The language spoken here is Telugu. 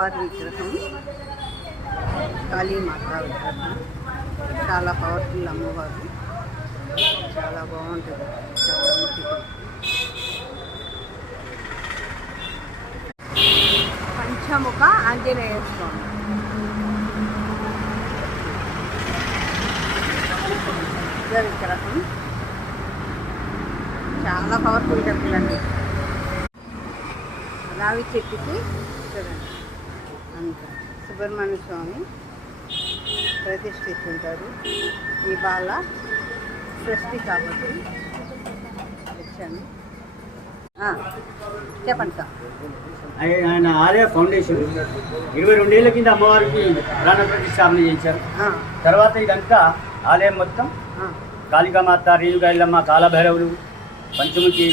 అమ్మవారి విగ్రహం, కాళీమాత విగ్రహం. చాలా పవర్ఫుల్ అమ్మవారు, చాలా బాగుంటుంది. చాలా మంచిది. పంచముఖ ఆంజనేయ స్వామి. విగ్రహం చాలా పవర్ఫుల్ టెంపుల్. రావి చెట్టుకి చూడండి అంత సుబ్రహ్మణ్య స్వామి ప్రతిష్ఠిస్తుంటారు. ఇవాళ షష్ఠి కాబట్టి వచ్చాను. చెప్పండి సార్. ఆయన ఆలయ ఫౌండేషన్ 22 ఏళ్ల కింద అమ్మవారికి ప్రాణ ప్రతిష్టాపన చేశారు. తర్వాత ఇదంతా ఆలయం మొత్తం కాళికామాత, రేణుకా ఎల్లమ్మ, కాలభైరవులు, పంచముఖి